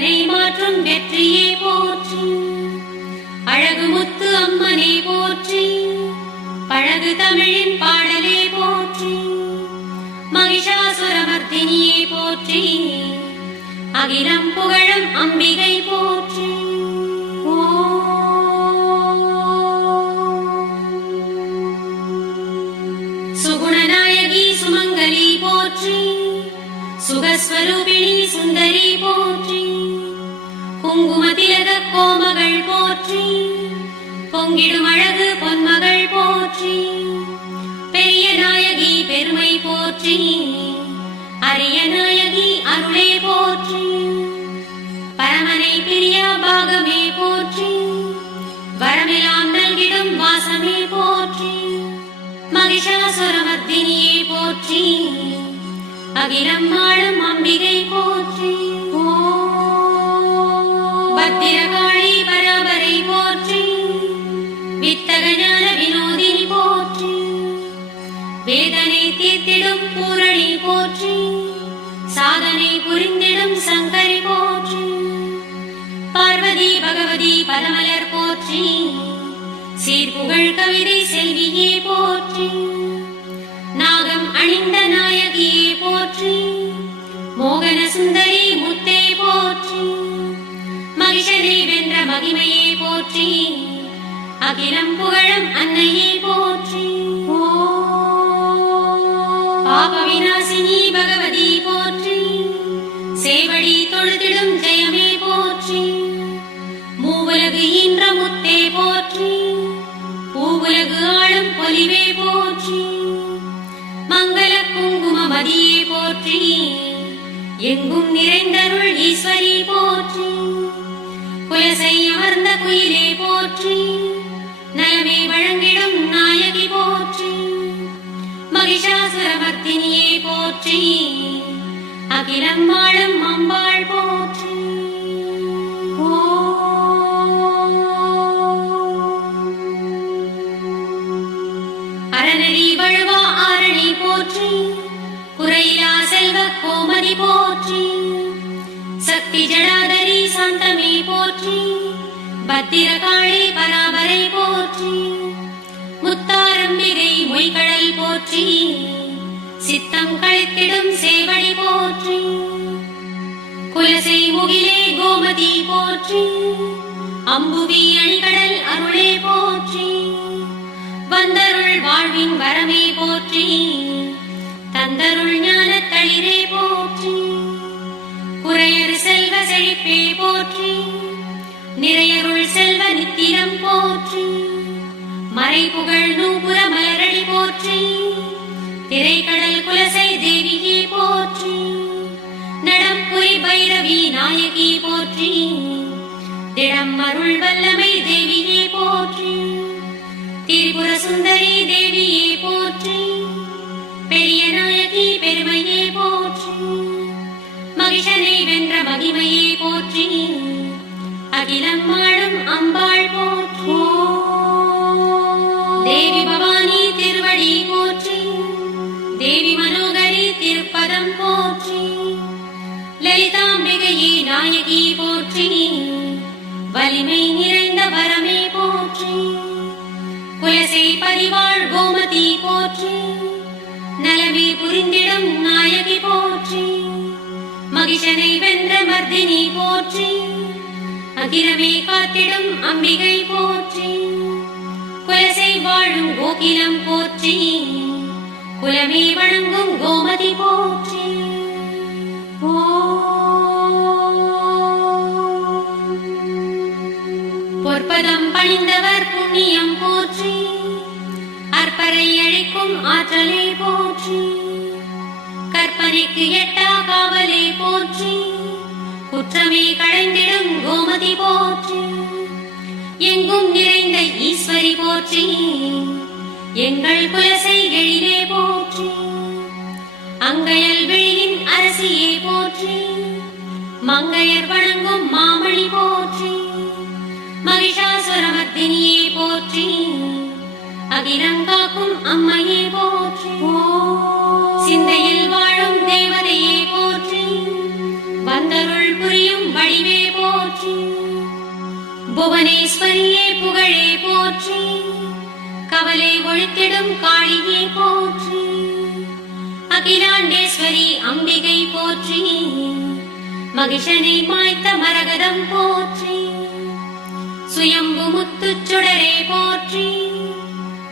கரை மாற்றும் வெற்றியே போற்றி. அழகு முத்து அம்மனே போற்றி. பழகு தமிழின் பாடலே போற்றி. மகிஷாசுரமர்த்தினியே போற்றி. அகிலம் புகழம் அம்பிகை போற்றி. சுகுணநாயகி சுமங்கலி போற்றி. சுகஸ்வரூபிணி சுந்தரி போற்றி. குங்குமதிலக கோமகள் போற்றி பொங்கிடும் அழகு பொன்மகள் போற்றி பெரிய நாயகி பெருமை போற்றி அரிய நாயகி அருளே போற்றி பரமனை பிரியா பாகமே போற்றி வரமெல்லாம் நல்கிடும் வாசமே போற்றி மகிஷாசுரமர்த்தினியே போற்றி அகிலம் ஆளும் அம்பிகை போற்றி. வேதனை பூரணி போற்றி சாதனை புரிந்திடும் சங்கரி போற்றி. பார்வதி பகவதி பதமலர் போற்றி சீர்புகழ் கவிதை செல்வியே போற்றி. நாகம் அணிந்த நாயகியே போற்றி மோகன சுந்தரி முத்தே போற்றி. மகிஷனை வென்ற மகிமையே போற்றி அகிலம் புகழம் அன்னையே போற்றி. சேவடி தொழுதிடும் ஜெயமே போற்றி. மூவுலகு இன்ற முத்தே போற்றி. பூவுலகு ஆளும் பொலிவே போற்றி. மங்கள குங்கும மதியே போற்றி எங்கும் நிறைந்தருள் ஈஸ்வரி போற்றி. குலசை அமர்ந்த குயிலே போற்றி. நலமே வழங்கிடும் நாயகி போற்றி. மகிஷாசுரமர்த்தினியே போற்றி. அகிலம் வாழும் அம்பாள் போற்றி. அறநெறி வழுவா ஆரணி போற்றி. குறையிலா செல்வ கோமதி போற்றி. சக்தி ஜடாதரி சாந்தமே போற்றி. பத்திரகாளி பராபரை போற்றி. முத்தாரம்பிகை மொய்கடல் போற்றி. சித்தம் கழித்திடும் சேவடி போற்றி. குலசை முகிலே கோமதி போற்றி. அம்புவி அணிகடல் அருளே போற்றி. வந்தருள் வாழ்வின் வரமே போற்றி. தந்தருள் ஞான தளிரே போற்றி. குறையர் செல்வ செழிப்பே போற்றி. நிறையருள் செல்வ நித்திரம் போற்றி. மறைபுகழ் நூபுர மலரடி போற்றி. திரைக்கடல் குலசை தேவியே போற்றி நடம்புரி பைரவி நாயகி போற்றி திடம் அருள் வல்லமை தேவியே போற்றி திரிபுர சுந்தரி தேவியே போற்றி பெரிய நாயகி பெருமையே போற்றி மகிஷனை வென்ற மகிமையே போற்றி அகிலம் வாழும் அம்பாள் போற்றி. தேவி பவானி நாயகி போற்றி. வலிமை நிறைந்த வரமே போற்றி. குலசை பரிவாள் கோமதி போற்றி. நலமே புரிந்திடும் நாயகி போற்றி. மகிஷனை வென்ற மர்தினி போற்றி. அகிரமே காத்திடும் அம்பிகை போற்றி. குலசை வாழும் கோகிலம் போற்றி. குலமே வணங்கும் கோமதி போற்றி. பொற்பதம் பணிந்தவர் புண்ணியம் போற்றி. அற்பரை அழைக்கும் ஆற்றலை போற்றி. கற்பனைக்கு எட்டா காவலே போற்றி. குற்றமே களைந்திடும் கோமதி போற்றி. எங்கும் நிறைந்த ஈஸ்வரி போற்றி. எங்கள் குலசை எழிலே போற்றி. அங்கையல் விழியின் அரசியை போற்றி. மங்கையர் வணங்கும் மாமணி போற்றி. மகிஷா மகிஷாசுரமர்த்தினியே போற்றி அகிலங்காக்கும் அம்மையே போற்றி. சிந்தையில் வாழும் தேவதையே போற்றி வந்தருள் புரியும் வடிவே போற்றி. புவனேஸ்வரியே புகழே போற்றி கவலை ஒழித்திடும் காளியே போற்றி. அகிலாண்டேஸ்வரி அம்பிகை போற்றி மகிஷனை மாய்த்த மரகதம் போற்றி. சுயம்பு முத்துச் சுடரே போற்றி.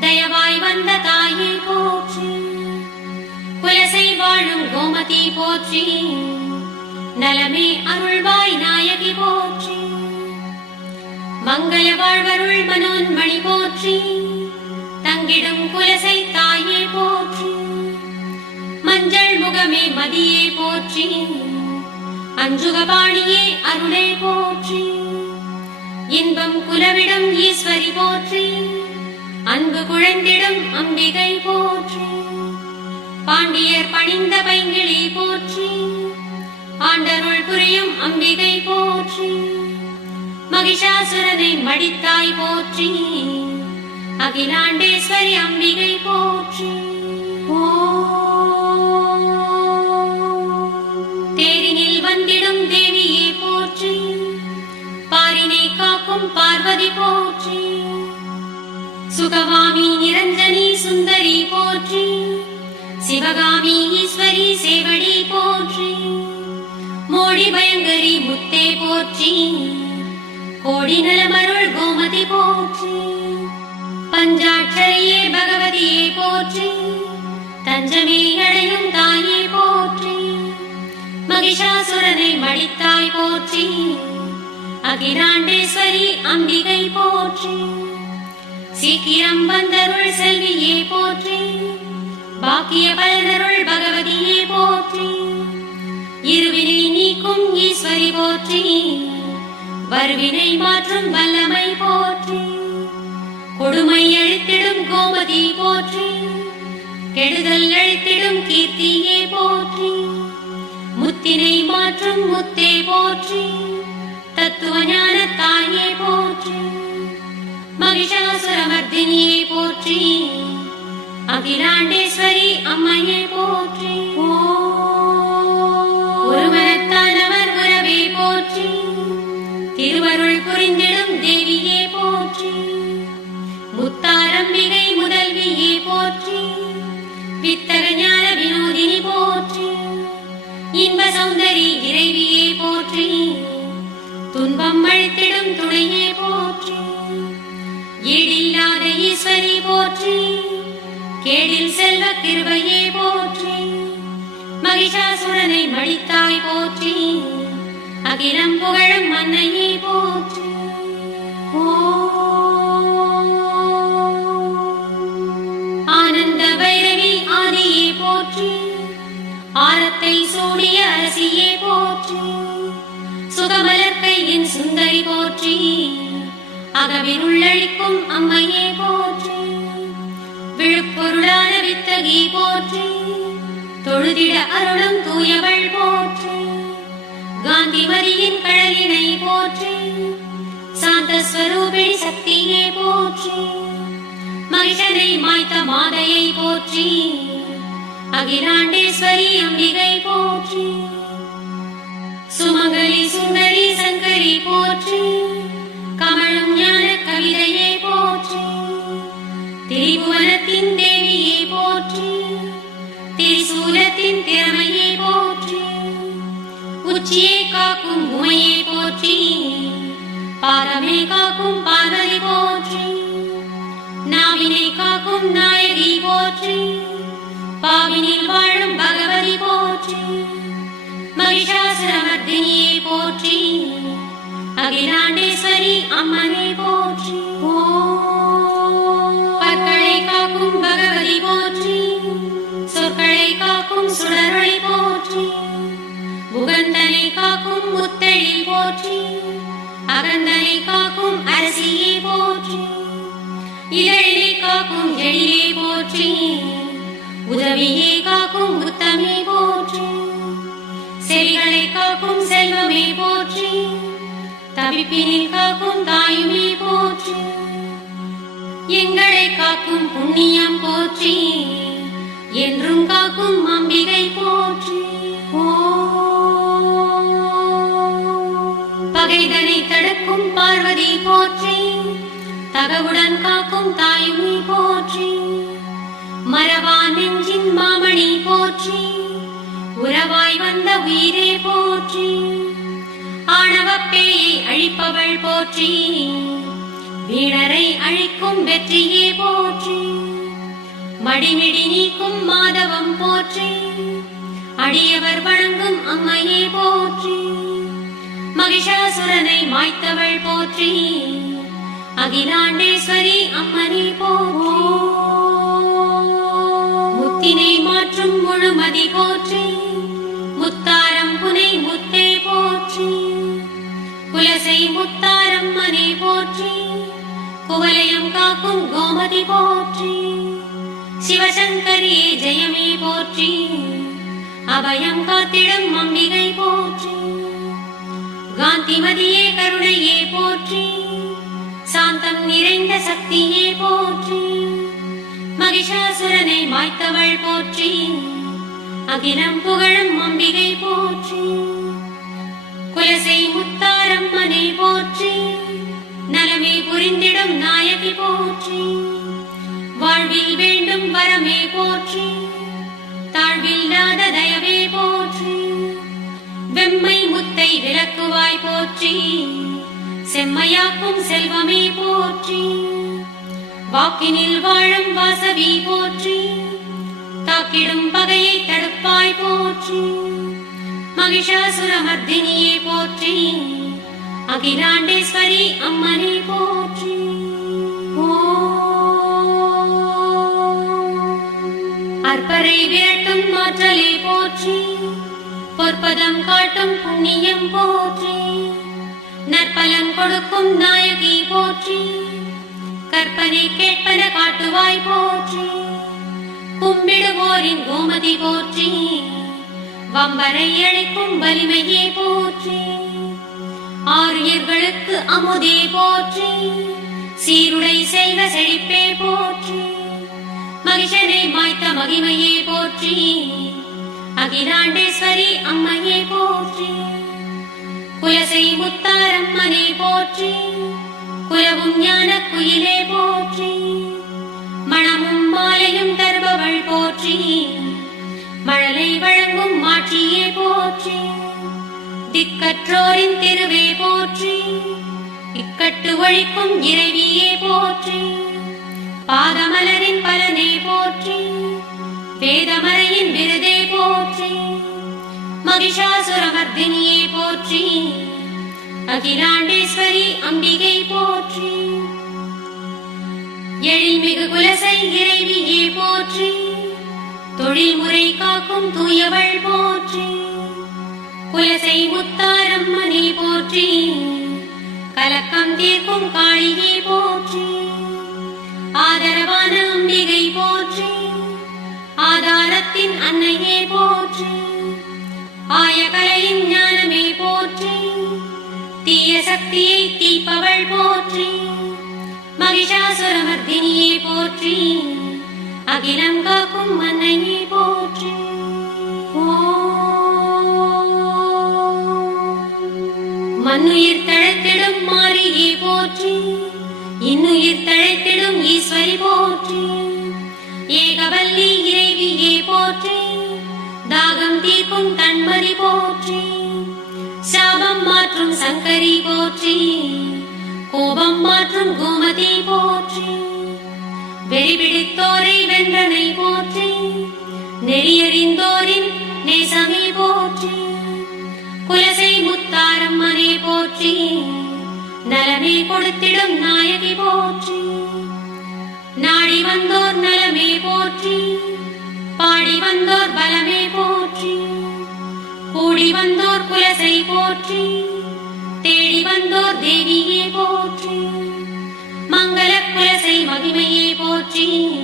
தயவாய் வந்த தாயே போற்றி. குலசை வாழும் கோமதி போற்றி. நலமே அருள்வாய் நாயகி போற்றி. மங்கள வாழ்வருள் மனோன்மணி போற்றி. தங்கிடும் குலசை தாயே போற்றி. மஞ்சள் முகமே மதியே போற்றி. அஞ்சுகபாணியே அருளே போற்றி. இன்பம் குலவிடம் ஈஸ்வரி போற்றி அன்பு குழந்திடம் அம்பிகை போற்றி பாண்டியர் பணிந்த பைங்கிளி போற்றி ஆண்டருள் புரியும் அம்பிகை போற்றி மகிஷாசுரனை மடித்தாய் போற்றி அகிலாண்டேஸ்வரி அம்பிகை போற்றி. ஓ பார்வதி போற்றி. சுகவாமி நிரஞ்சனி சுந்தரி போற்றி. சிவகாமி ஈஸ்வரி சேவடி போற்றி. மோடி பயங்கரி முத்தே போற்றி. கோடி நலமருள் கோமதி போற்றி. பஞ்சாட்சரியே பகவதியே போற்றி. தஞ்சமே அடையும் தாயே போற்றி. மகிஷாசுரனை மடித்தாய் போற்றி. அகிலாண்டேஸ்வரி அம்பிகை போற்றி. சீக்கிரம் வந்தருள் செல்வியே போற்றி. பாக்கிய பலனருள் பகவதியே போற்றி. இருவினை நீக்கும் ஈஸ்வரி போற்றி. வருவினை மாற்றும் வல்லமை போற்றி. கொடுமை அழித்திடும் கோமதி போற்றி. கெடுதல் அழித்திடும் கீர்த்தியே போற்றி. முத்தினை மாற்றும் முத்தே போற்றி. தத்துவ போற்றி. மகிஷாசுரமர்தினியே போற்றி. அகிலாண்டேஸ்வரி அம்மையே போற்றி. ஒருமனத்தானவர் உறவே போற்றி. திருவருள் புரிந்திடும் தேவியே போற்றி. முத்தாரம்பிகை முதல்வியே போற்றி. வித்தக ஞான வினோதினி போற்றி. இன்ப சௌந்தரி இறைவியே போற்றி. துன்பம் அழித்திடும் துணையே போற்றி. ஈடில்லாத ஈஸ்வரி போற்றி. கேடில் செல்வ கிருபையே போற்றி. மகிஷாசுரனை மடித்தாய் போற்றி. அகிலம் புகழும் மன்னையே போற்றி. ஓ. ஆனந்த பைரவி ஆதியே போற்றி. ஆரத்தை சூடிய அரசியே போற்றி. சுகமலர் கையின் சுந்தரி போற்றி அகவில் உள்ளழிக்கும் அம்மையே போற்றி. விழுப்பொருளான வித்தகி போற்றி தொழுதிட அருளும் தூயவள் போற்றி. காந்திமதியின் கழலினை போற்றி சாந்த ஸ்வரூபிணி சக்தியே போற்றி. மகிஷனை மாய்த்த மாதையை போற்றி அகிலாண்டேஸ்வரி அம்பிகை போற்றி. சுமங்கலி சுந்தரி சங்கரி போற்றி கமலம் ஞான கவிதையை போற்றி திரிபுவனத்தின் தேவியை போற்றி திரிசூலத்தின் திறமையை போற்றி உச்சியை காக்கும் உமையை போற்றி பாதமே காக்கும் பார்வதி அகிலாண்டேஸ்வரி அம்மனை போற்றி. பற்களை காக்கும் பகவதி போற்றி. சொற்களை காக்கும் சுடர்களை போற்றி. உகந்தனை காக்கும் முத்தழி போற்றி. அகந்தனை காக்கும் அரசியை போற்றி. இதழிலே காக்கும் எழிலை போற்றி. உதவியை காக்கும் தவிப்பினில் காக்கும் தாயுமே போற்றி. எங்களை காக்கும் புண்ணியம் போற்றி. என்றும் காக்கும் அம்பிகை போற்றி. பகைதனை தடுக்கும் பார்வதி போற்றி. தகவுடன் காக்கும் தாயுமி போற்றி. மரவா நெஞ்சின் மாமணி போற்றி. உறவாய் வந்த உயிரே போற்றி. ஆணவ பேயை போற்றி. வீரரை அழிக்கும் வெற்றியே போற்றி. மடிமிடி நீக்கும் மாதவம் போற்றி. அடியவர் வணங்கும் அம்மையே போற்றி. மகிஷாசுரனை மாய்த்தவள் போற்றி. அகிலாண்டேஸ்வரி அம்மனே போற்றி. முத்தினை மாற்றும் முழுமதி போற்றி. குலசை முத்தாரம்மனை போற்றி குவலயம் காக்கும் கோமதி போற்றி சிவசங்கரியே ஜெயமே போற்றி அபயம் காத்திடும் அம்பிகை போற்றி காந்திமதியே கருணையே போற்றி சாந்தம் நிறைந்த சக்தியே போற்றி மகிஷாசுரனை மாய்த்தவள் போற்றி அகிலம் புகழும் அம்பிகை போற்றி. குலசை முத்தாரம்மனை போற்றி நலமே புரிந்திடும் நாயகி போற்றி. வாழ்வில் வேண்டும் வரமே போற்றி தாழ்வில்லாத தயவே போற்றி. வெம்மை முத்தை விளக்குவாய் போற்றி செம்மையாக்கும் செல்வமே போற்றி. வாக்கினில் வாழும் வாசவி போற்றி தாக்கிடும் பகையை தடுப்பாய் போற்றி. மகிஷாசுரமர்தினியே போற்றி. அகிலாண்டேஸ்வரி அம்மனை போற்றி. அற்பரை விரட்டும் மாற்றலை போற்றி. பொற்பதம் காட்டும் புண்ணியம் போற்றி. நற்பலன் கொடுக்கும் நாயகி போற்றி. கற்பனை கேட்பன காட்டுவாய் போற்றி. கும்பிடுவோரின் கோமதி போற்றி. வம்பரை அழைக்கும் வலிமையே போற்றி. ஆரியர்களுக்கு அமுதே போற்றி. சீருடை செல்வ செழிப்பே போற்றி. மகிஷனை மாய்த்த மகிமையே போற்றி. அகிலாண்டேஸ்வரி அம்மையே போற்றி. குலசை முத்தாரம்மனே போற்றி. குலவும் ஞான குயிலே போற்றி. மணமும் மாலையும் தருபவள் போற்றி. மழலை வழங்கும் மாட்சியே திக்கற்றோரின் திருவே போற்றி இக்கட்டு ஒழிக்கும் இறைவியே போற்றி பாதமலரின் பலனே போற்றி வேதமறையின் விருதே போற்றி மகிஷாசுரமர்தினியே போற்றி அகிலாண்டேஸ்வரி அம்பிகை போற்றி எழில்மிகு குலசை இறைவியே போற்றி தொழில்முறை காக்கும் தூயவள் போற்றி. குலசை முத்தாரம்மனே போற்றி. கலக்கம் தீர்க்கும் காளியை போற்றி. ஆதரவான அம்பிகை போற்றி. ஆதாரத்தின் அன்னையே போற்றி. ஆயகலையின் ஞானமே போற்றி. தீய சக்தியை தீப்பவள் போற்றி. மகிஷாசுரமர்தினியை போற்றி. அகிலம் காக்கும் மன்னையே போற்றி. மண்ணுயிர் தழைத்திடும் மாரியே போற்றி. இன்னுயிர் தழைத்திடும் ஈஸ்வரி போற்றி. ஏகவல்லி இறைவியே போற்றி. தாகம் தீர்க்கும் தன்மதி போற்றி. சாபம் மாற்றும் சங்கரி போற்றி. கோபம் மாற்றும் கோமதி போற்றி. வெறிபிடித்தோரை வென்றனை போற்றி. நெறியறிந்தோரின் நேசமே போற்றி. குலசை முத்தாரம்மனே போற்றி. நலமே கொடுத்திடும் நாயகி போற்றி. நாடி வந்தோர் நலமே போற்றி. பாடி வந்தோர் பலமே போற்றி. கூடி வந்தோர் குலசை போற்றி. தேடி வந்தோர் தேவியே போற்றி. மங்கள குலசை மகிமையே போற்றி.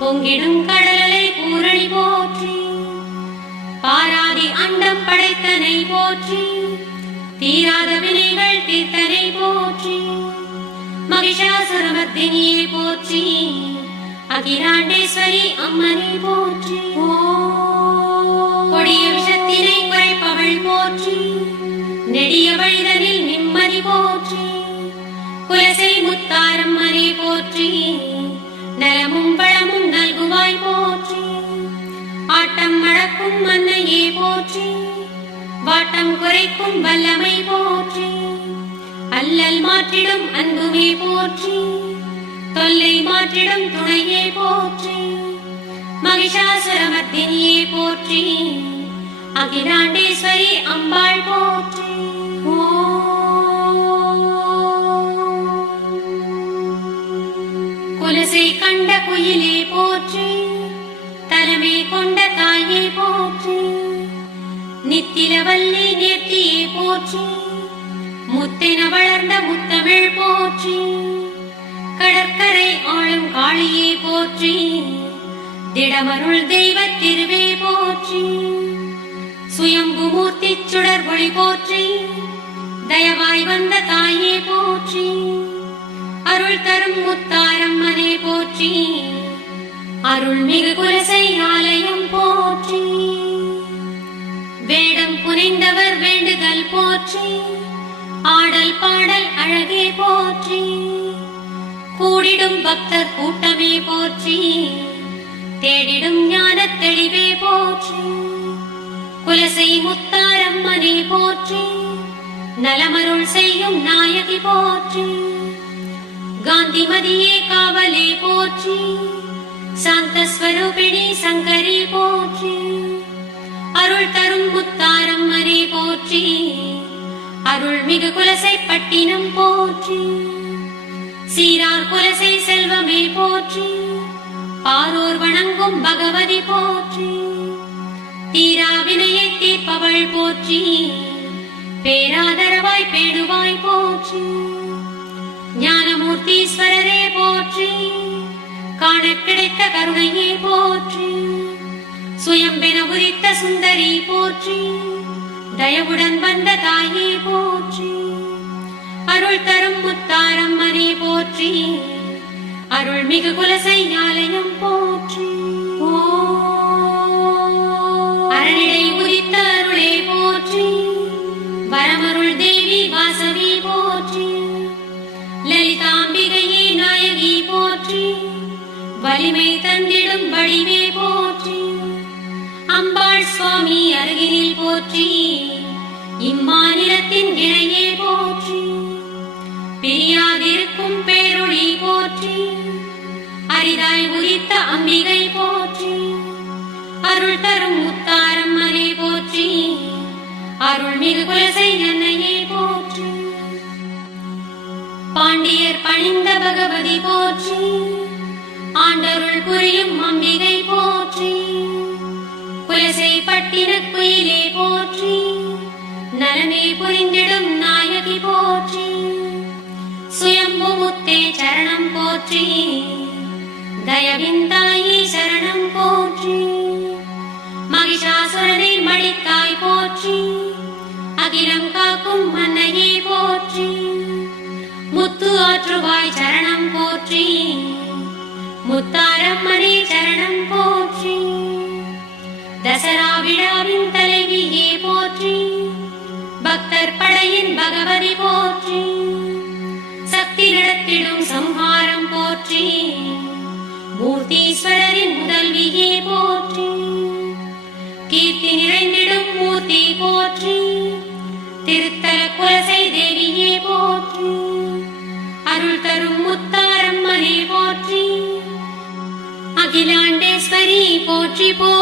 பொங்கிடும் கடலை பூரணி போற்றி. பாராதி அண்டம் படைத்தனை போற்றி தீராத வினைகள் தீர்த்தனை போற்றி மகிஷாசுரமர்த்தினியை போற்றி அகிலாண்டேஸ்வரி அம்மனை போற்றி கொடிய விஷத்தினை குறைப்பவள் போற்றி நெடிய வழிதனில் நிம்மதி போற்றி குலசை முத்தாரம்மனே போற்றி வாட்டம் மடக்கும் மன்னையே போற்றி வாட்டம் குறைக்கும் வல்லமை போற்றி அல்லல் மாற்றிடும் அன்புமே போற்றி தொல்லை மாற்றிடும் துணையே போற்றி மகிஷாசுரமர்த்தினியே போற்றி அகிலாண்டேஸ்வரி அம்பாள் போற்றி. குலசை கண்ட குயிலே போற்றி தலைமை கொண்ட தாயை போற்றி. நித்திலவல்லி நேர்த்தியை போற்றி. முத்தென வளர்ந்த முத்தமிழ் போற்றி. கடற்கரை ஆளும் காளியை போற்றி. திடமருள் தெய்வ திருவே போற்றி. சுயம்பு மூர்த்தி சுடர் ஒளி போற்றி. தயவாய் வந்த தாயே போற்றி. அருள் தரும் முத்தாரம் மனே போற்றி. அருள்மிகு குலசை ஆலயம் போற்றி. வேடம் புனைந்தவர் வேண்டுதல் போற்றி. ஆடல் பாடல் அழகே போற்றி. கூடிடும் பக்தர் கூட்டமே போற்றி. தேடிடும் ஞான தெளிவே போற்றி. குலசை முத்தாரம்மனே போற்றி. நலமருள் செய்யும் நாயகி போற்றி. காந்திமதியே காவலே போற்றி. சாந்தஸ்வரூபிணி சங்கரி போற்றி. அருள் தரும் முத்தாரம்மனே போற்றி. அருள் மிகு குலசை பட்டினம் போற்றி. சீரார் குலசை செல்வமே போற்றி. பாரோர் வணங்கும் பகவதி போற்றி. தீரா வினையை தீர்ப்பவள் போற்றி. பேராதரவாய் பேடுவாய் போற்றி. ஞானமூர்த்தீஸ்வரரே போற்றி. காண கிடைத்த கருணையை போற்றி. சுயம்பென உதித்த சுந்தரி போற்றி. தயவுடன் வந்த தாயே போற்றி. அருள் தரும் முத்தாரம் மனே போற்றி. அருள் மிகு குலசையாலயம் போற்றி. அரணிடை உதித்த அருளே போற்றி. வரமருள் தேவி வாசவி வலிமை தந்திடும் வடிவே போற்றி. அம்பாள் சுவாமி அருகினில் போற்றி. இம்மாநிலத்தின் இணையே போற்றி. பிரியாதிருக்கும் பேரொளி போற்றி. அரிதாய் உரித்த அம்பிகை போற்றி. அருள் தரும் முத்தாரம் மனே போற்றி. அருள் மிகு குலசை என்னையே போற்றி. பாண்டியர் பணிந்த பகவதி போற்றி. ஆண்டருள் புரியும் அம்பிகை போற்றி. குலசை பட்டின குயிலே போற்றி. நலமே புரிந்திடும் நாயகி போற்றி. சுயம்பு முத்தே சரணம் போற்றி. தயவின் தாயே சரணம் போற்றி. மகிஷாசுரனை மடித்தாய் போற்றி. அகிலம் காக்கும் மன்னையே போற்றி. முத்து ஆற்றுவாய் சரணம் போற்றி. முத்தாரம்மனே சரணம் போற்றி. தசரா விழாவின் தலைவியே போற்றி. பக்தர் படையின் பகவதி போற்றி. சக்தி நடத்திடும் சம்ஹாரம் போற்றி. மூர்த்தீஸ்வரரின் முதல்வியே போற்றி. கீர்த்தி நிறைந்திடும் மூர்த்தி போற்றி. திருத்தல குலசை தேவியே போற்றி. அருள் தரும் முத்தாரம்மனே போற்றி. அகிலாண்டேஸ்வரி போற்றி போ